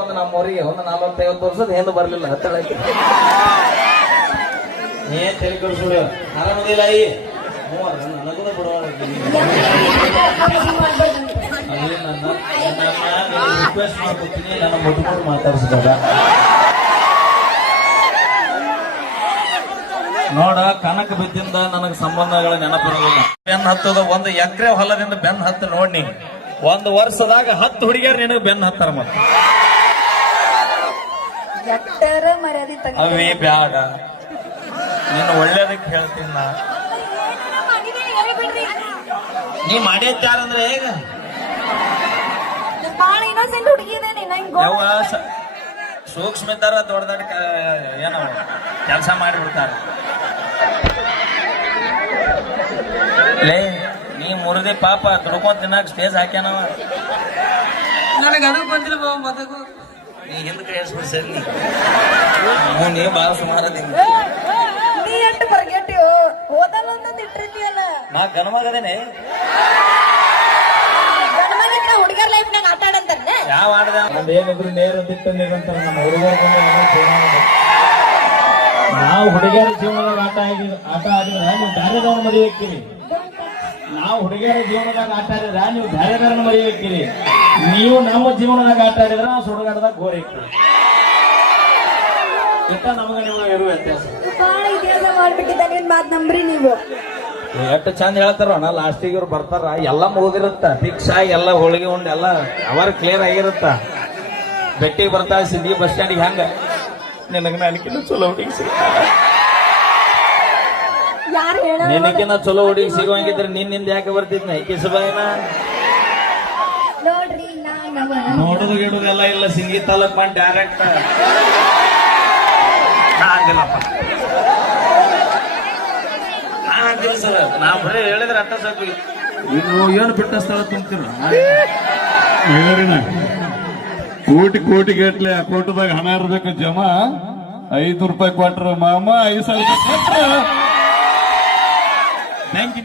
ಒಂದು ನಮ್ಮೂರಿಗೆ ಒಂದು 40-50 ವರ್ಷದ ಹಿಂದೆ ಬರ್ಲಿಲ್ಲ ಹತ್ತಳಕ್ಕೆ ಏನ್ ತಿಳ್ಕೊಳ್ಸುಡು ಆರಾಮದಿಲ್ಲ ಈ ನನಗೂ ಬಿಡುವ ರಿಕ್ವೆಸ್ಟ್ ಮಾಡ್ಕೊತೀನಿ ನನ್ನ ಮುಟ್ಕೊಂಡು ಮಾತಾಡ್ಸಿದಾಗ ನೋಡ ಕನಕ ಬಿದ್ದಿಂದ ನನಗೆ ಸಂಬಂಧಗಳ ನೆನಪಿರೋದಿಲ್ಲ ಬೆನ್ ಹತ್ತದ 1 ಎಕರೆ ಹೊಲದಿಂದ ಬೆನ್ ಹತ್ತ ನೋಡಿ 1 ವರ್ಷದಾಗ 10 ಹುಡುಗಿಯರು ನಿನಗೆ ಬೆನ್ ಹತ್ತಾರ ಮತ್ತೆ ಅವೇ ಬ್ಯಾಡ ನೀನು ಒಳ್ಳೇದಕ್ಕೆ ಹೇಳ್ತೀನಿ ನಾ ನೀ ಮಾಡಿದ್ದಾರಂದ್ರೆ ಹೇಗ ಸೂಕ್ಷ್ಮ ಇದ್ದಾರ ದೊಡ್ಡ ಏನೋ ಕೆಲಸ ಮಾಡಿಬಿಡ್ತಾರ ಲೇ ನೀ ಮುರಿದಿ ಪಾಪ ದುಡ್ಕೊಂಡ್ ತಿನ್ನಾಕ ಸ್ಟೇಜ್ ಹಾಕ್ಯಾನವ ನನಗೆ ಅದು ಬಂದಿಲ್ಲ ಮದಗೂ ನೀ ಹಿಂದ್ ಕೈ ಸರಿ ನೀ ಬಾಳ ಸುಮಾರದಿ ನೀ ಎಷ್ಟು ಬರ್ಗೆಟ್ಟಿ ಹೋದಲ್ಲ ಒಂದೊಂದು ಇಟ್ಟಿರ್ಲಿಯಲ್ಲ ನಾ ಗಣಮಗದೇನೆ ಗಣಮಗಿದ್ರೆ ಹುಡುಗರ ಲೈಫ್ನಾಗ ಆಟ ಆಡಂತಾನೆ ಯಾವ ಆಡದ ಏನಿದ್ರು ನೇರ ದಿಟ್ಟ ನಿರಂತರ ನಮ್ಮ ಹುಡುಗರು ನಾವು ಹುಡುಗಿಯರ ಜೀವನದಾಗ ಆಟ ಆಡಿದ್ರೆ ನೀವು ಬೇರೆದವ್ರನ್ನ ಮರಿ ಹಾಕಿರಿ ನಾವು ಹುಡುಗಿಯರ ಜೀವನದಾಗ ಆಟ ಆಡಿದ್ರೆ ನೀವು ಬೇರೆದವ್ರನ್ನ ಮರಿ ಹಾಕಿರಿ ನೀವು ನಮ್ಮ ಜೀವನದಾಗ ಆಟ ಆಡಿದ್ರೆ ನಾವು ಸುಡುಗಾಡದಾಗ ಗೋರಿ ಹಾಕ್ತೀವಿ ಇಷ್ಟ ನಮಗೆ ನಿಮಗೆ ಇರುವ ವ್ಯತ್ಯಾಸ ಬಹಳ ಇತಿಹಾಸ ಮಾಡ್ಬಿಟ್ಟಿದ್ದ ನಿನ್ ಮಾತ್ ನಂಬ್ರಿ ನೀವು ಎಷ್ಟು ಚಂದ ಹೇಳ್ತಾರ ನಾ ಲಾಸ್ಟಿಗೆ ಇವ್ರು ಬರ್ತಾರ ಎಲ್ಲ ಮುಗಿದಿರುತ್ತ ಫಿಕ್ಸ್ ಆಗಿ ಎಲ್ಲ ಹೋಳಿಗೆ ಉಂಡು ಎಲ್ಲ ಅವರ್ ಕ್ಲಿಯರ್ ಆಗಿರುತ್ತ ಬೆಟ್ಟಿಗೆ ಬರ್ತಾ ಸಿದ್ದಿ ಬಸ್ ಸ್ಟ್ಯಾಂಡಿಗೆ ಹಂಗ ನಿನಗೆ ನನಗಿನ್ನ ಚಲೋ ಹುಡುಗಿ ಯಾರು ಹೇಳ ನಿನಗಿನ್ನ ಚಲೋ ಹುಡುಗಿ ಸಿಗುವಂಗಿದ್ರೆ ನಿನ್ನಿಂದ ಯಾಕೆ ಬರ್ತಿದ್ನ ಕಿಸಬಾಯಿನ ನೋಡ್ರಿ ನೋಡುದು ಗಿಡುದೆಲ್ಲ ಇಲ್ಲ ಸಿಂಗಿ ತಾಲೂಕ್ ಮಾಡಿ ಡೈರೆಕ್ಟ್ ಆಗಿಲ್ಲಪ್ಪ ಸರ್ ನಾ ಬರೀ ಹೇಳಿದ್ರೆ ಅಟ್ಟ ಸಾಕು ಇನ್ನು ಏನು ಬಿಟ್ಟ ಸ್ಥಳ ತುಂಬ್ತೀರ ಕೋಟಿ ಕೋಟಿ ಗಟ್ಲೆ ಅಕೌಂಟ್ದಾಗ ಹಣ ಇರ್ಬೇಕು ಜಮಾ 500 ರೂಪಾಯಿ ಕೊಟ್ರ ಮಾಮ 5,000 ರೂಪಾಯಿ ಕೊಟ್ರ ಬ್ಯಾಂಕ್